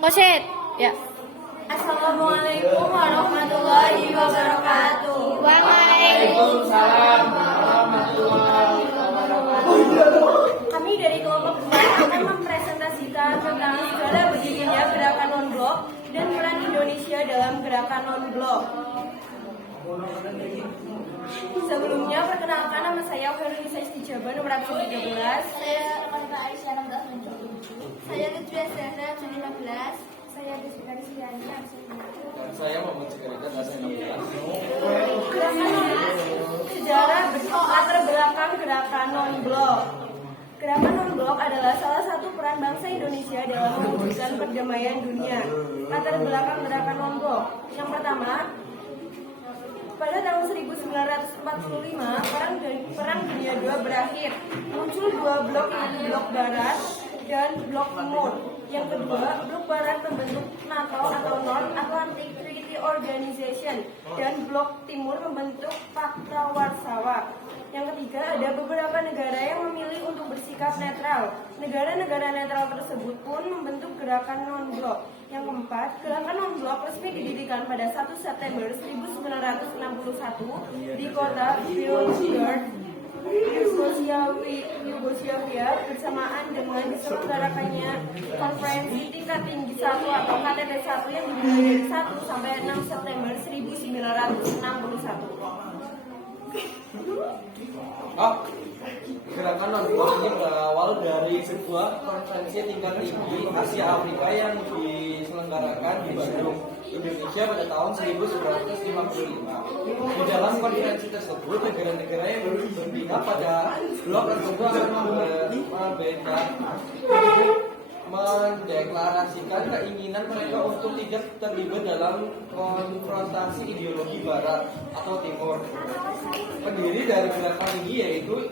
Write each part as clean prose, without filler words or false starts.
Koset. Ya. Assalamualaikum warahmatullahi wabarakatuh. Waalaikumsalam warahmatullahi wabarakatuh. Kami dari kelompok 2 akan mempresentasikan tentang sejarah berdirinya gerakan non-blok dan peran Indonesia dalam gerakan non-blok. Sebelumnya, perkenalkan nama saya Hoirunisa Istijabah, nomor absen 13. Saya Ramadan Aisyah 16 Saya Lutfia Zahra 15. Saya Desika Rizkyani, absen 1. Dan saya Muhammad Sekalian, absen 16. Sejarah latar belakang gerakan non-blok. Gerakan non-blok adalah salah satu peran bangsa Indonesia dalam mewujudkan perdamaian dunia. Latar belakang gerakan non-blok. Yang pertama, pada tahun 1945, Perang Dunia II berakhir. Muncul dua blok, yaitu blok Barat dan blok Timur. Yang kedua, blok Barat membentuk NATO atau North Atlantic Treaty Organization dan blok Timur membentuk Pakta Warsawa. Yang ketiga, ada beberapa negara yang memilih untuk bersikap netral. Negara-negara netral tersebut pun membentuk gerakan non-blok. Yang keempat, gerakan non-blok resmi didirikan pada 1 September 1961 di kota Belgrade, Yugoslavia, bersamaan dengan diselenggarakannya konferensi tingkat tinggi 1 atau KTT 1 yang dimulai dari 1 sampai 6 September 1961. Gerakan non-blok ini berawal dari sebuah konferensi tingkat tinggi Asia Afrika yang diselenggarakan di Bandung, Indonesia pada tahun 1955. Di dalam konferensi tersebut, negara-negara yang berpihak pada blok tersebut akan mendeklarasikan keinginan mereka untuk tidak terlibat dalam konfrontasi ideologi Barat atau Timur. Pendiri dari gerakan ini yaitu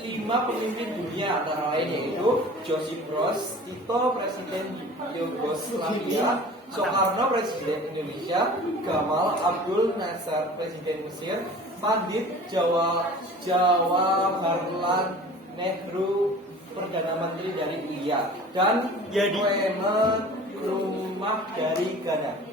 5 pemimpin dunia, antara lain yaitu Josip Broz Tito, Presiden Yugoslavia, Soekarno, Presiden Indonesia, Gamal Abdul Nasser, Presiden Mesir, Pandit Jawaharlal Nehru, Perdana Menteri dari India, dan Kwame Nkrumah dari Ghana.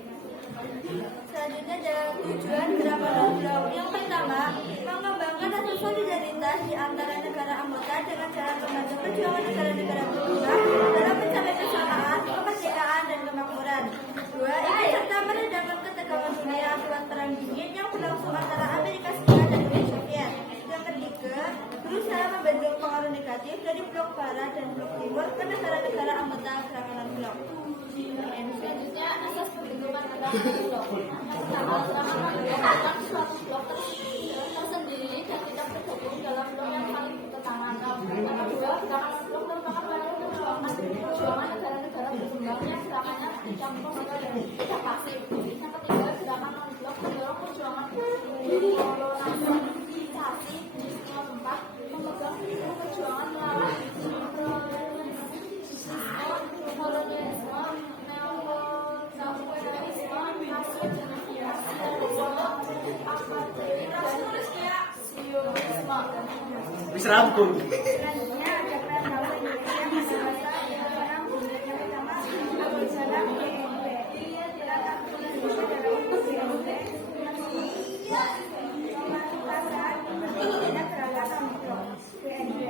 Selanjutnya ada tujuan gerakan non-blok. Yang pertama, mengembangkan rasa solidaritas di antara negara anggota dengan cara membantu perjuangan negara-negara berkembang dalam mencapai kesamaan, kemerdekaan, dan kemakmuran. 2. Ikut serta meredakan ketegangan dunia akibat perang dingin yang berlangsung antara Amerika Serikat dan Uni Soviet. Yang ketiga, berusaha membentuk pengaruh negatif dari blok Barat dan blok Timur ke negara-negara anggota gerakan non-blok. Selanjutnya, asas pembentukan gerakan non-blok. Pertama, gerakan non-blok adalah suatu blok tersendiri dan tidak tergabung dalam blok yang saling bertentangan. Yang kedua, gerakan non-blok merupakan perjuangan negara-negara berkembang yang gerakannya tidak personal dan tidak pasif. Yang ketiga, gerakan non-blok mendorong perjuangan dekolonisasi di semua tempat, memegang perjuangan melawan kolonialisme, neokolonialisme, rasisme, Wis rampung. Selanjutnya ada peran bangsa Indonesia pada masa yang pertama Abdul Salam BNP. Gerakan Indonesia dalam BNP Pemangkasan berdirinya gerakan non-blok BNP.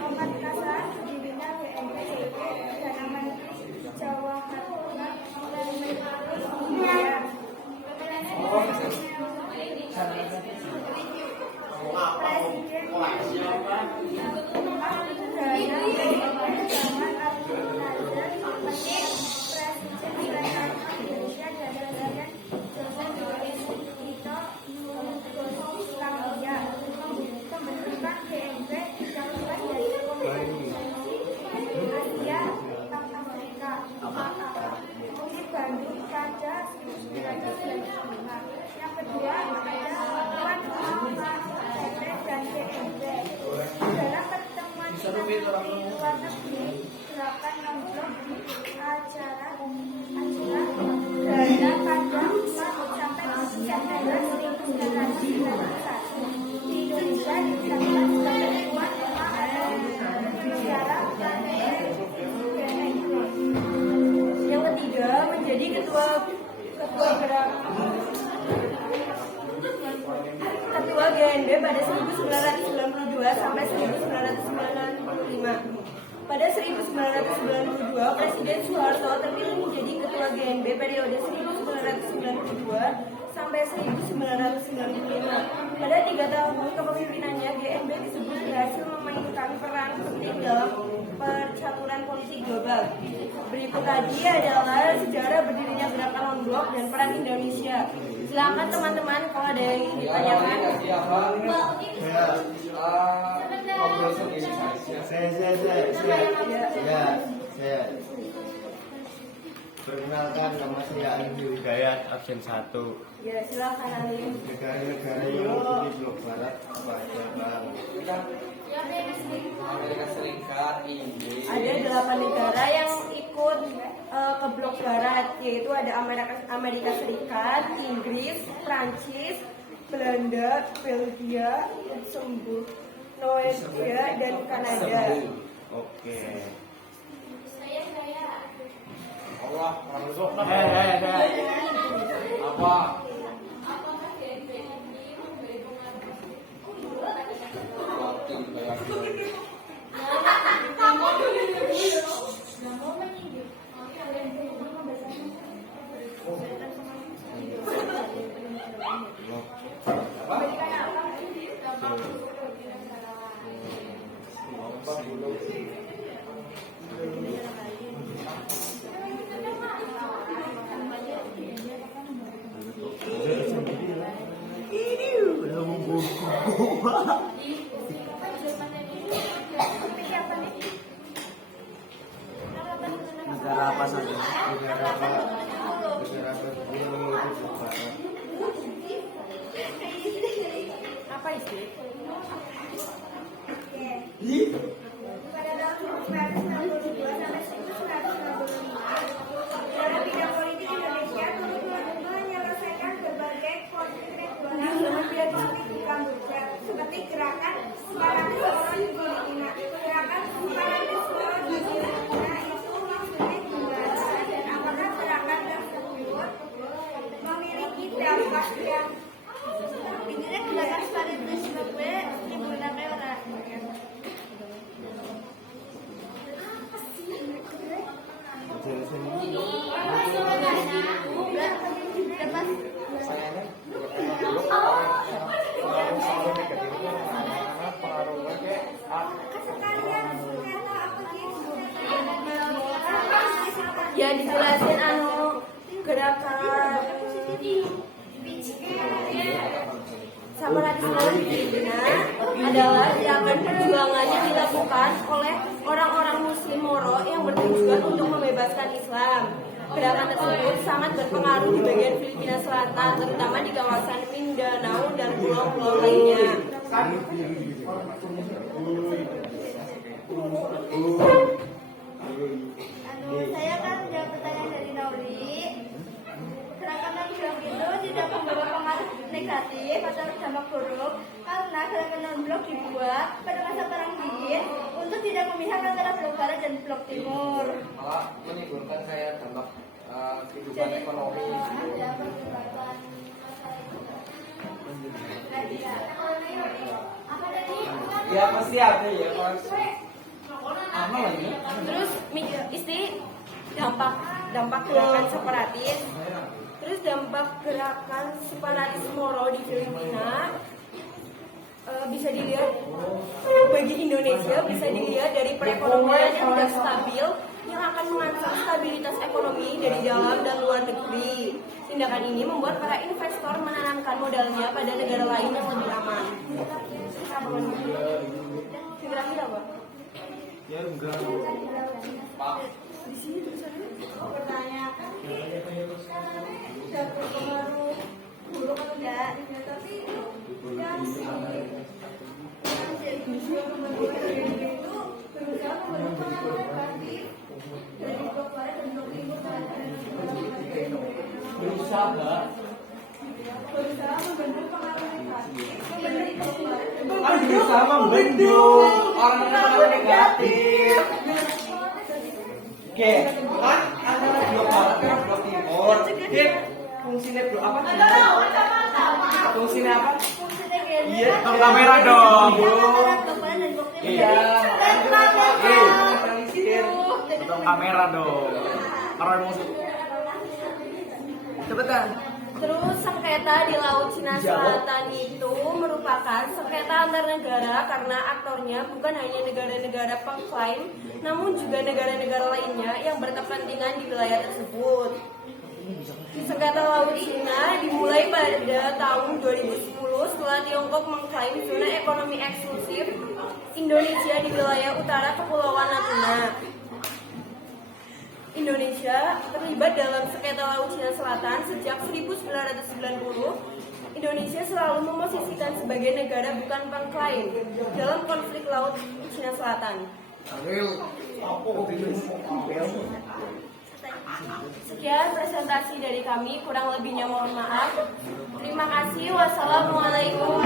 Pemangkasan berdirinya BNP yaitu Perdana Menteri Jawaharlal Nehru. Yang kedua ada dan BNP. Dalam pertemuan luar negeri, gerakan non-blok acara berada pada 4 sampai 19 1991 di Indonesia diucapkan sebagai pertemuan negara dan BNP. Yang ketiga menjadi ketua GNB pada 1992 sampai 1995. Pada 1992, Presiden Soeharto terpilih menjadi ketua GNB periode 1992 sampai 1995. Pada 3 tahun kepemimpinannya, GNB disebut berhasil memainkan peran penting dalam percaturan politik global. Berikut tadi adalah sejarah berdirinya gerakan non-blok dan peran Indonesia. Silakan teman-teman kalau ada yang ingin ditanyakan. Ngobrol sendiri Saya. Perkenalkan, nama saya Andi Hidayat, absen 1. Ya, silakan Ali. Negara-negara yang mengikuti blok barat apa aja, Bang? Amerika Serikat, Inggris. Ada 8 negara yang ikut ke blok barat, yaitu ada Amerika Serikat, Inggris, Prancis, Belanda, Belgia, Luxembourg, Norwegia, dan Kanada. Oke. Allah, Apa? Negara apa saja? Negara apa yang mengikuti blok barat? Apa itu? Pada tahun 1962 sampai 1965, dalam bidang politik Indonesia turut menyelesaikan berbagai konflik regional di Kamboja, seperti gerakan separatisme di Filipina. Gerakan separatisme di Filipina itu maksudnya gimana, dan apakah gerakan tersebut memiliki dampak yang intinya gerakan separatisme gue digunakan orang. Ya dijelasin gerakan separatisme di Filipina adalah gerakan perjuangan yang dilakukan oleh orang-orang Muslim Moro yang bertujuan untuk membebaskan Islam. Gerakan tersebut sangat berpengaruh di bagian Filipina Selatan, terutama di kawasan Mindanao dan pulau-pulau lainnya. Saya kan ada pertanyaan dari Nauli. Gerakan non-blok itu tidak membawa pengaruh negatif atau dampak buruk karena gerakan non-blok dibuat pada masa perang dingin untuk tidak memihak antara blok barat dan blok timur. malah menimbulkan kayak dampak kehidupan ekonomi. Ada perdebatan apa tadi? Ya pasti ada ya, Mas. Apa lagi? Terus dampak gerakan separatis. Terus dampak gerakan separatis Moro di Filipina bisa dilihat bagi Indonesia, bisa dilihat dari perekonomian yang tidak stabil yang akan mengancam stabilitas ekonomi dari dalam dan luar negeri. Tindakan ini membuat para investor menanamkan modalnya pada negara lain yang lebih aman. Kira-kira apa? Ya enggak. Pak. Di sini tulisannya. Bertanya tidak berpengaruh buruk atau tidak, tapi yang jadi itu berusaha memberi pengaruh negatif dari blok barat dan blok timur Berusaha memberi pengaruh negatif dari blok barat dan blok kan berusaha membendung orang-orang negatif. Oke, kan antara blok barat dan blok timur bor. Dit, fungsinya bro apa? Fungsinya apa? Iya, Tong kamera dong. Iya. Tong kamera dong. Karena emosi. Cepetan. Terus sengketa di Laut Cina Selatan itu merupakan sengketa antar negara karena aktornya bukan hanya negara-negara pengklaim, namun juga negara-negara lainnya yang berkepentingan di wilayah tersebut. Sengketa Laut Cina dimulai pada tahun 2010 setelah Tiongkok mengklaim zona ekonomi eksklusif Indonesia di wilayah utara Kepulauan Natuna. Indonesia terlibat dalam sengketa Laut Cina Selatan sejak 1990. Indonesia selalu memosisikan sebagai negara bukan pengklaim dalam konflik Laut Cina Selatan. Sekian presentasi dari kami, kurang lebihnya mohon maaf. Terima kasih. Wassalamualaikum